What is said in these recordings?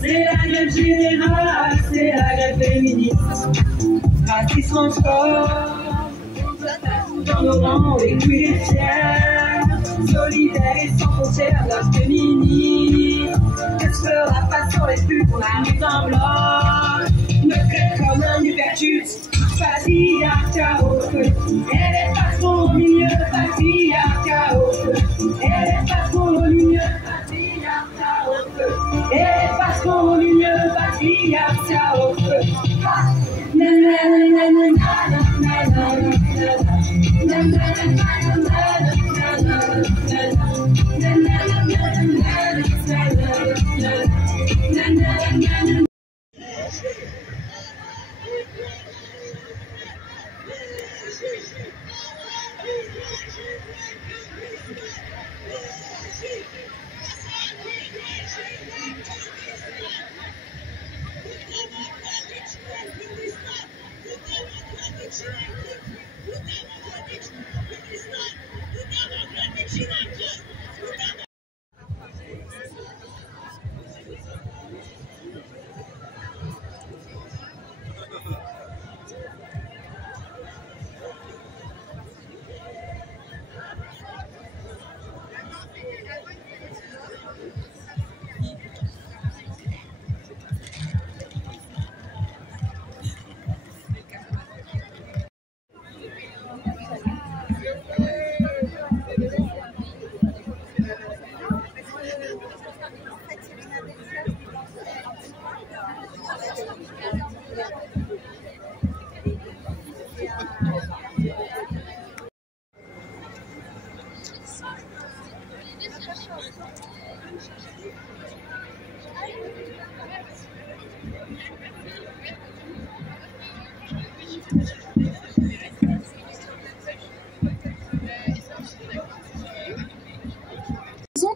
C'est la grève générale, c'est la grève féministe. Racisme transport, dans nos rangs et queer fiers, solidaires et sans frontières, notre féministe. Ne se fera pas sur les pubs pour la mise en blanc. Me traite comme un ubertus, patriarcat au feu. Elle est patron au milieu, patriarcat au feu. Elle est patron au milieu, patriarcat au feu. Elle est patron au milieu, patriarcat au feu.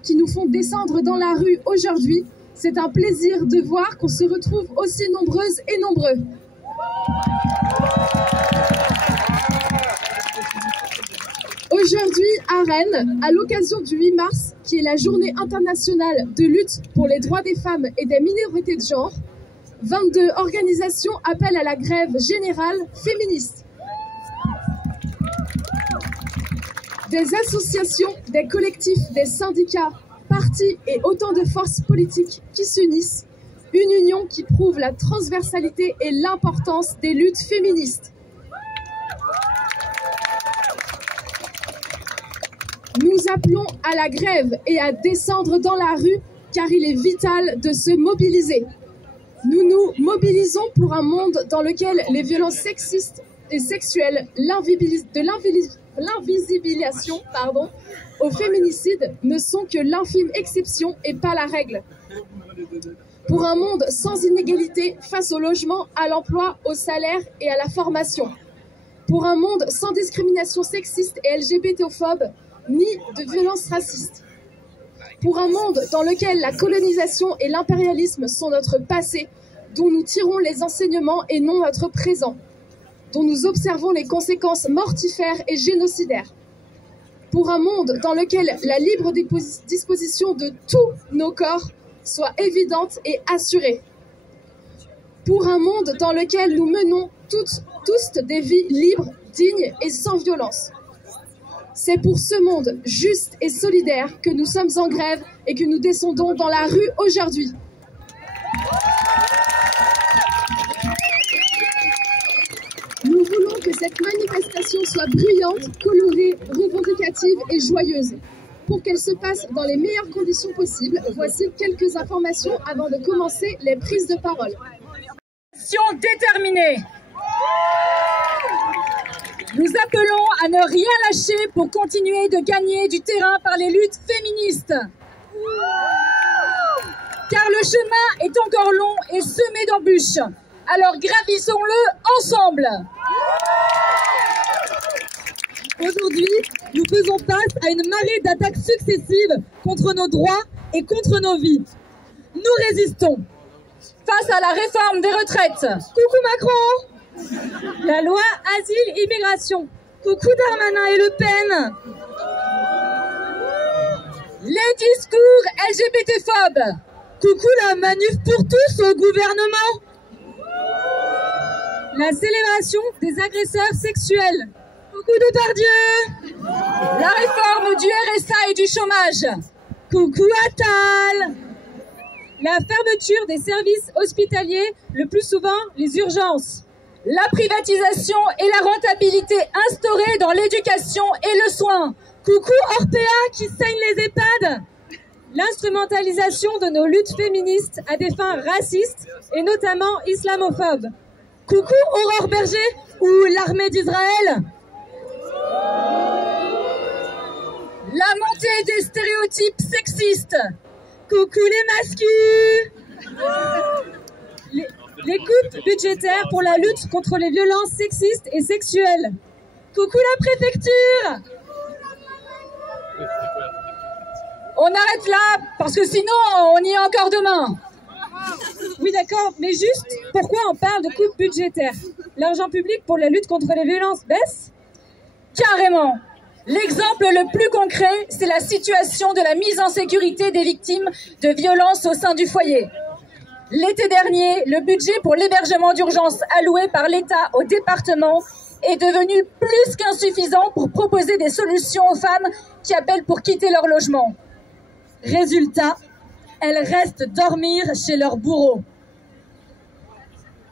Qui nous font descendre dans la rue aujourd'hui. C'est un plaisir de voir qu'on se retrouve aussi nombreuses et nombreux. Aujourd'hui à Rennes, à l'occasion du 8 mars, qui est la journée internationale de lutte pour les droits des femmes et des minorités de genre, 22 organisations appellent à la grève générale féministe. Des associations, des collectifs, des syndicats, partis et autant de forces politiques qui s'unissent, une union qui prouve la transversalité et l'importance des luttes féministes. Nous appelons à la grève et à descendre dans la rue car il est vital de se mobiliser. Nous nous mobilisons pour un monde dans lequel les violences sexistes et sexuelles, l'invisibilisation au féminicide ne sont que l'infime exception et pas la règle. Pour un monde sans inégalité face au logement, à l'emploi, au salaire et à la formation. Pour un monde sans discrimination sexiste et LGBTophobe, ni de violence raciste. Pour un monde dans lequel la colonisation et l'impérialisme sont notre passé, dont nous tirons les enseignements et non notre présent, dont nous observons les conséquences mortifères et génocidaires. Pour un monde dans lequel la libre disposition de tous nos corps soit évidente et assurée. Pour un monde dans lequel nous menons tous des vies libres, dignes et sans violence. C'est pour ce monde juste et solidaire que nous sommes en grève et que nous descendons dans la rue aujourd'hui. Nous voulons que cette manifestation soit bruyante, colorée, revendicative et joyeuse. Pour qu'elle se passe dans les meilleures conditions possibles, voici quelques informations avant de commencer les prises de parole. Action déterminée. Nous appelons à ne rien lâcher pour continuer de gagner du terrain par les luttes féministes. Car le chemin est encore long et semé d'embûches. Alors gravissons-le ensemble. Aujourd'hui, nous faisons face à une marée d'attaques successives contre nos droits et contre nos vies. Nous résistons. Face à la réforme des retraites. Coucou Macron. La loi Asile-Immigration. Coucou Darmanin et Le Pen. Les discours LGBT-phobes. Coucou la manif pour tous au gouvernement. La célébration des agresseurs sexuels. Coucou Depardieu. La réforme du RSA et du chômage. Coucou Attal. La fermeture des services hospitaliers, le plus souvent les urgences. La privatisation et la rentabilité instaurée dans l'éducation et le soin. Coucou Orpea qui saigne les EHPAD. L'instrumentalisation de nos luttes féministes à des fins racistes et notamment islamophobes. Coucou Aurore Berger ou l'armée d'Israël. La montée des stéréotypes sexistes. Coucou les mascus. Les coupes budgétaires pour la lutte contre les violences sexistes et sexuelles. Coucou la préfecture. On arrête là, parce que sinon, on y est encore demain. Oui, d'accord, mais juste, pourquoi on parle de coupes budgétaires? L'argent public pour la lutte contre les violences baisse? Carrément. L'exemple le plus concret, c'est la situation de la mise en sécurité des victimes de violences au sein du foyer. L'été dernier, le budget pour l'hébergement d'urgence alloué par l'État au département est devenu plus qu'insuffisant pour proposer des solutions aux femmes qui appellent pour quitter leur logement. Résultat, elles restent dormir chez leur bourreau.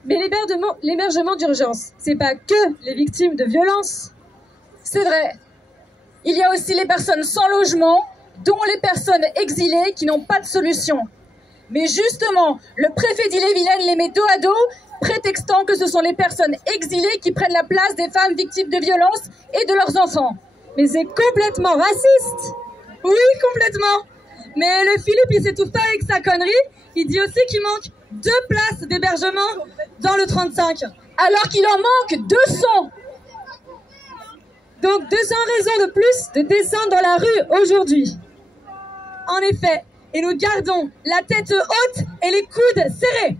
Mais l'hébergement d'urgence, c'est pas que les victimes de violences. C'est vrai. Il y a aussi les personnes sans logement, dont les personnes exilées qui n'ont pas de solution. Mais justement, le préfet d'Ille-et-Vilaine les met dos à dos, prétextant que ce sont les personnes exilées qui prennent la place des femmes victimes de violences et de leurs enfants. Mais c'est complètement raciste. Oui, complètement. Mais le Philippe, il s'étouffe pas avec sa connerie. Il dit aussi qu'il manque 2 places d'hébergement dans le 35. Alors qu'il en manque 200. Donc 200 raisons de plus de descendre dans la rue aujourd'hui. En effet, et nous gardons la tête haute et les coudes serrés.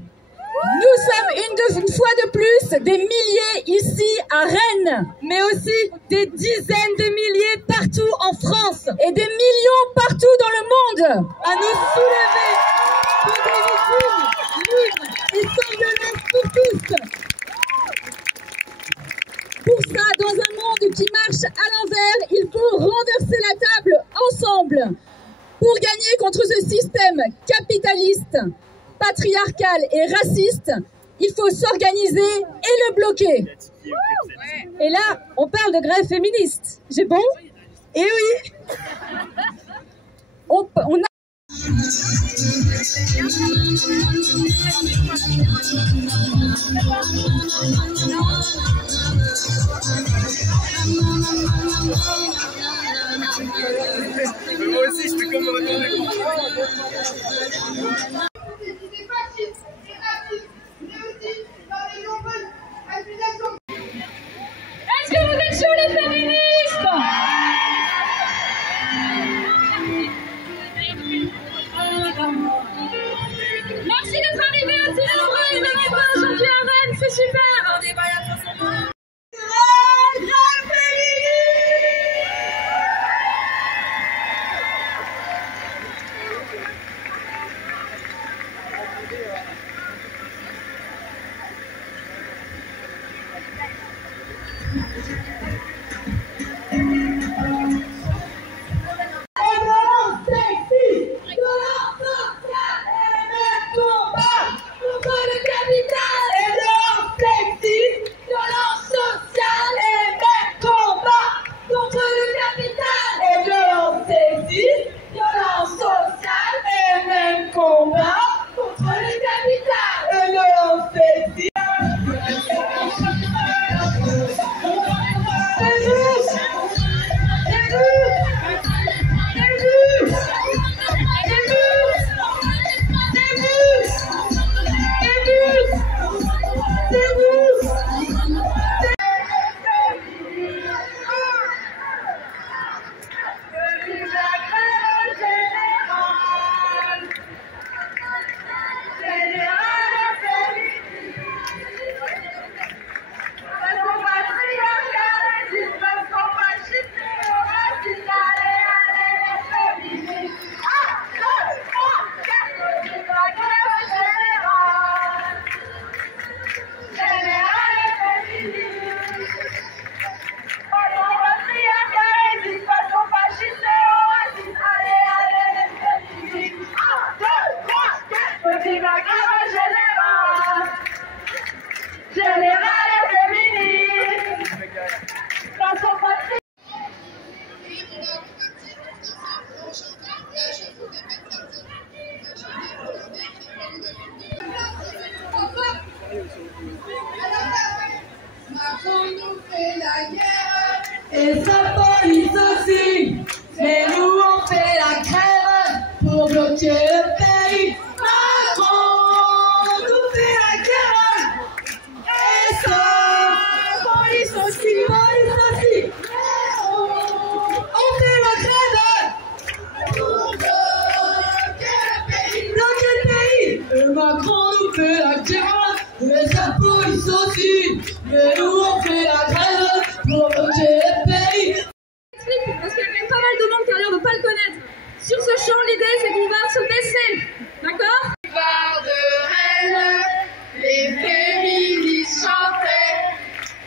Nous sommes une fois de plus des milliers ici à Rennes. Mais aussi des dizaines de milliers partout en France. Et des millions partout dans le monde. À nous soulever pour des victimes libres et sans violence pour tous. Pour ça, dans un monde qui marche à l'envers, il faut renverser la table ensemble. Pour gagner contre ce système capitaliste, patriarcal et raciste, il faut s'organiser et le bloquer. Et là, on parle de grève féministe. J'ai bon? Eh oui. On a... Mais moi aussi, je fais comme on Est-ce que vous êtes chauds les féministes? Merci d'être arrivés aussi nombreux et nombreux aujourd'hui à Rennes, c'est super. vive la grève générale et féministe. Face au patrie. Macron nous fait la guerre Et sa police aussi. Mais nous on fait la grève pour bloquer le pays. Macron nous fait la guerre. Et sa police aussi, On fait la grève pour bloquer le bloquer le pays. pays. Et Macron nous fait la guerre. Et sa police aussi. Mais nous on fait la grève pour bloquer le pays. Parce qu'il y a quand même pas mal de monde qui a l'air de ne pas le connaître. Sur ce champ, l'idée c'est qu'on va se baisser. D'accord? Boulevard de Rennes, les féministes chantaient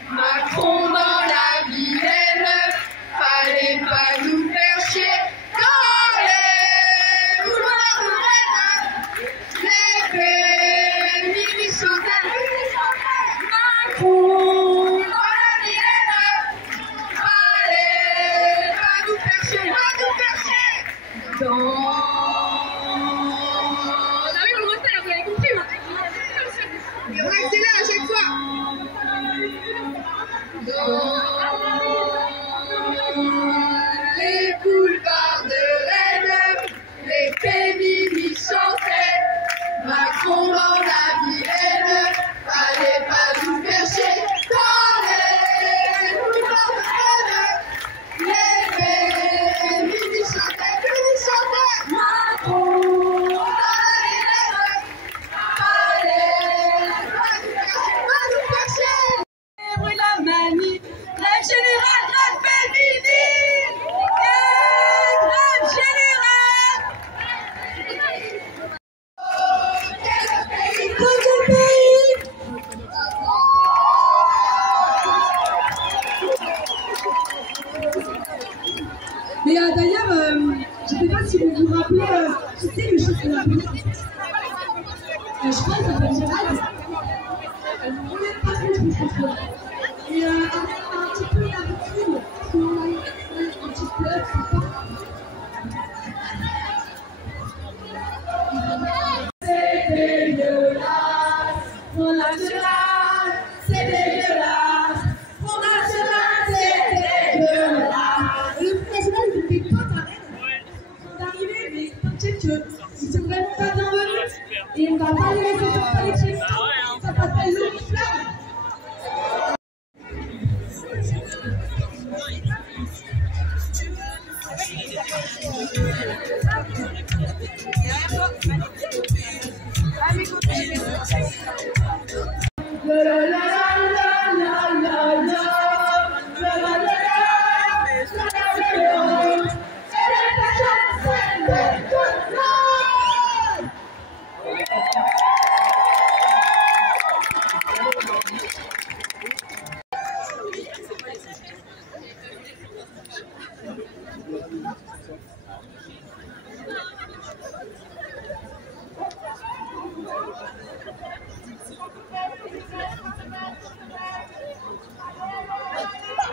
Macron dans la Vilaine, fallait pas nous faire chier. Dans les boulevards de Rennes, les féministes chantaient Macron dans la Vilaine, fallait pas nous faire chier, Dans... Et on accélère à chaque fois. Dans les boulevards de Rennes, les féministes chantaient Macron dans la Vilaine, fallait pas nous faire chier. Dans les boulevards de Rennes, les féministes chantaient Macron dans la Vilaine, fallait pas nous faire chier. La manif, grève générale, grève féminine, grève générale. Bloquer le pays. Mais d'ailleurs, je ne sais pas si vous vous rappelez, qui c'est le chef de la police. Je crois qu'il s'appelle Gérald. On n'est pas trop trop. Et un petit peu d'habitude, si on a un petit peu, c'est dégueulasse, Front National, c'est dégueulasse, Front National, c'est dégueulasse. Le Front National, il fait pas ta reine. Ils sont arrivés, mais t'inquiète qu'ils sont vraiment pas bienvenus. Et on va pas les laisser faire l'élection. Ça s'appelle le flamme.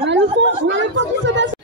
On a le fond qui se baisse.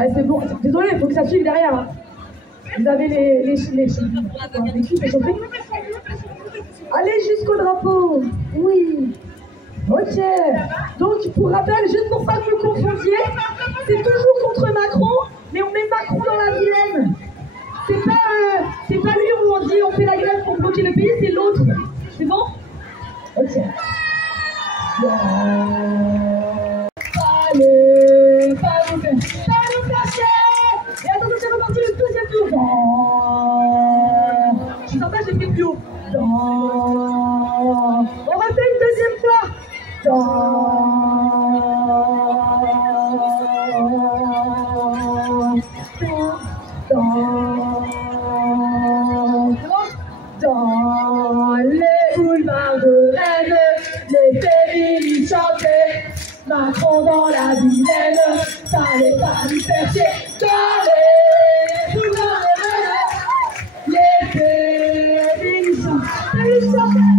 Bah, c'est bon, désolé, il faut que ça suive derrière. Hein. Vous avez les culs échauffés. Allez jusqu'au drapeau. Oui. Ok. Donc, pour rappel, juste pour pas que vous confondiez, c'est toujours contre Macron, mais on met Macron dans la vilaine. C'est pas lui où on dit on fait la grève pour bloquer le pays, c'est l'autre. C'est bon? Ok. Allez, pas nous fâcher. Et attention, c'est reparti le deuxième tour. Je sens pas, j'ai fait plus haut. On refait une deuxième fois. Dans les boulevards de Rennes, les féministes chantaient Macron dans la vilaine, fallait pas lui faire chier. Dans les boulevards de Rennes, les féministes chantaient.